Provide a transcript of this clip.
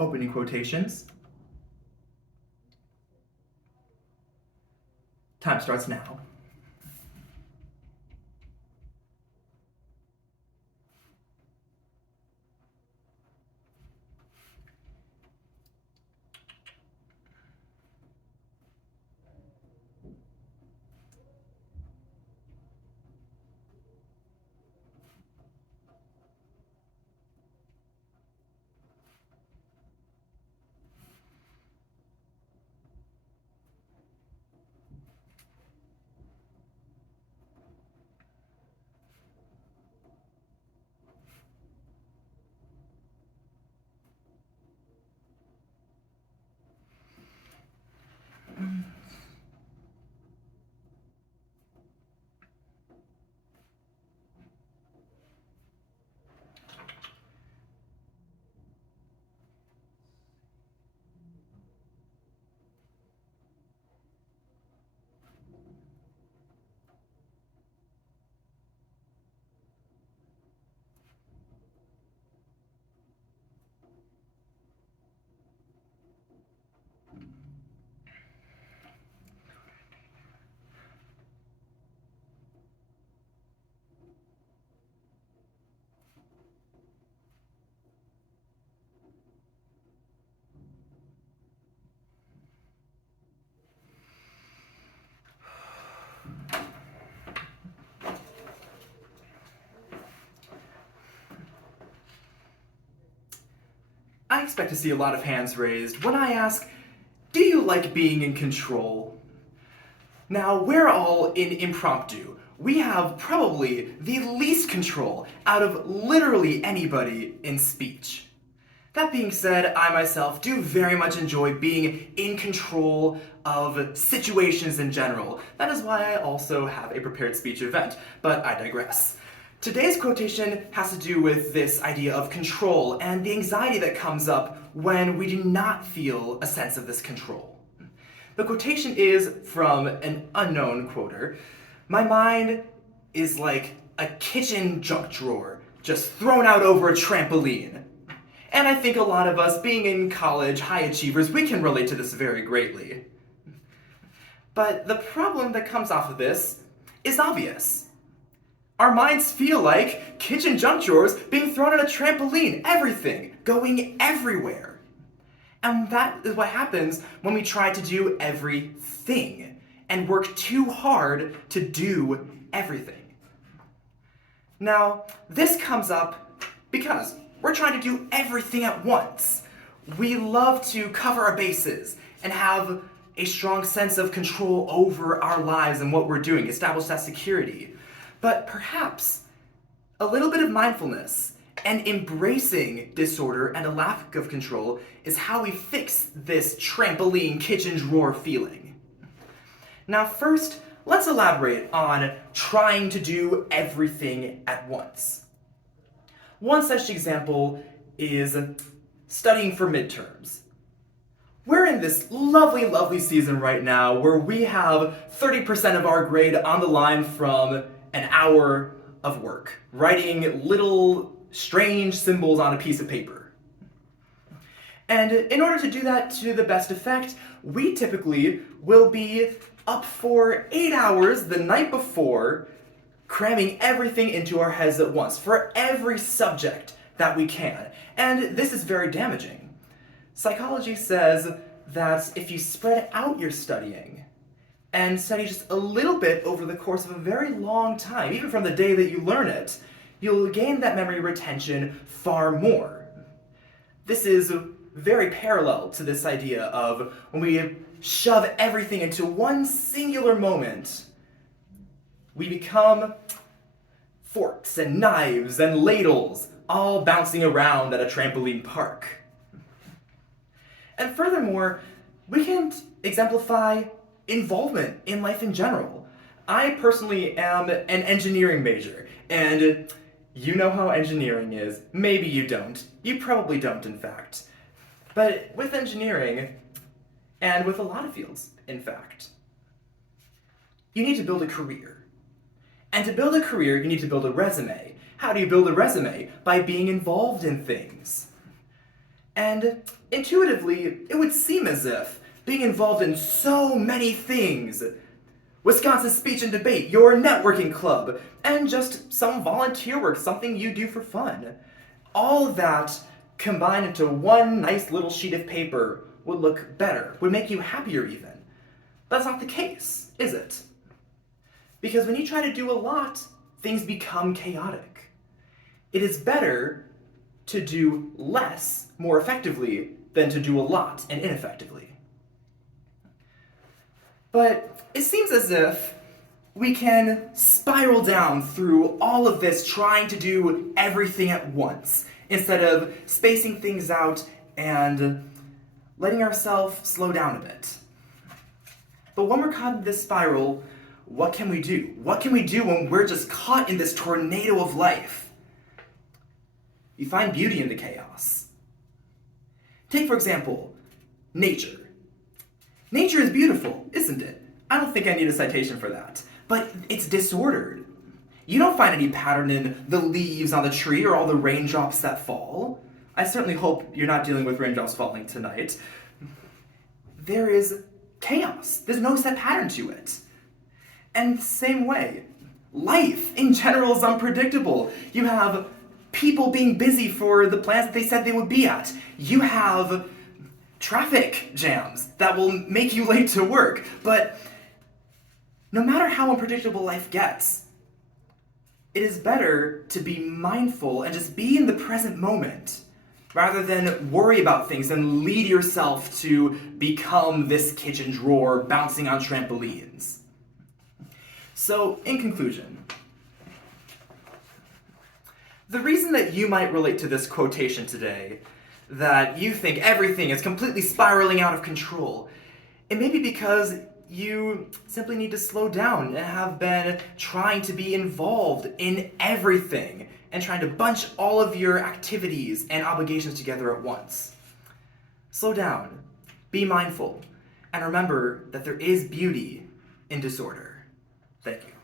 Opening quotations. Time starts now. I expect to see a lot of hands raised when I ask, do you like being in control? Now, we're all in Impromptu. We have probably the least control out of literally anybody in speech. That being said, I myself do very much enjoy being in control of situations in general. That is why I also have a prepared speech event, but I digress. Today's quotation has to do with this idea of control and the anxiety that comes up when we do not feel a sense of this control. The quotation is from an unknown quoter. My mind is like a kitchen junk drawer, just thrown out over a trampoline. And I think a lot of us, being in college, high achievers, we can relate to this very greatly. But the problem that comes off of this is obvious. Our minds feel like kitchen junk drawers being thrown at a trampoline, everything, going everywhere. And that is what happens when we try to do everything and work too hard to do everything. Now, this comes up because we're trying to do everything at once. We love to cover our bases and have a strong sense of control over our lives and what we're doing, establish that security. But perhaps a little bit of mindfulness and embracing disorder and a lack of control is how we fix this trampoline kitchen drawer feeling. Now first, let's elaborate on trying to do everything at once. One such example is studying for midterms. We're in this lovely, lovely season right now where we have 30% of our grade on the line from an hour of work, writing little strange symbols on a piece of paper. And in order to do that to the best effect, we typically will be up for 8 hours the night before, cramming everything into our heads at once for every subject that we can. And this is very damaging. Psychology says that if you spread out your studying and study just a little bit over the course of a very long time, even from the day that you learn it, you'll gain that memory retention far more. This is very parallel to this idea of when we shove everything into one singular moment, we become forks and knives and ladles all bouncing around at a trampoline park. And furthermore, we can exemplify involvement in life in general. I personally am an engineering major, and you know how engineering is. Maybe you don't. You probably don't, in fact. But with engineering, and with a lot of fields, in fact, you need to build a career. And to build a career, you need to build a resume. How do you build a resume? By being involved in things. And intuitively, it would seem as if being involved in so many things, Wisconsin Speech and Debate, your networking club, and just some volunteer work, something you do for fun, all of that combined into one nice little sheet of paper would look better, would make you happier even. But that's not the case, is it? Because when you try to do a lot, things become chaotic. It is better to do less more effectively than to do a lot and ineffectively. But it seems as if we can spiral down through all of this trying to do everything at once instead of spacing things out and letting ourselves slow down a bit. But when we're caught in this spiral, what can we do? What can we do when we're just caught in this tornado of life? You find beauty in the chaos. Take, for example, nature. Nature is beautiful, isn't it? I don't think I need a citation for that. But it's disordered. You don't find any pattern in the leaves on the tree or all the raindrops that fall. I certainly hope you're not dealing with raindrops falling tonight. There is chaos. There's no set pattern to it. And the same way, life in general is unpredictable. You have people being busy for the plans that they said they would be at. You have traffic jams that will make you late to work. But no matter how unpredictable life gets, it is better to be mindful and just be in the present moment rather than worry about things and lead yourself to become this kitchen drawer bouncing on trampolines. So, in conclusion, the reason that you might relate to this quotation today, that you think everything is completely spiraling out of control, it may be because you simply need to slow down and have been trying to be involved in everything and trying to bunch all of your activities and obligations together at once. Slow down, be mindful, and remember that there is beauty in disorder. Thank you.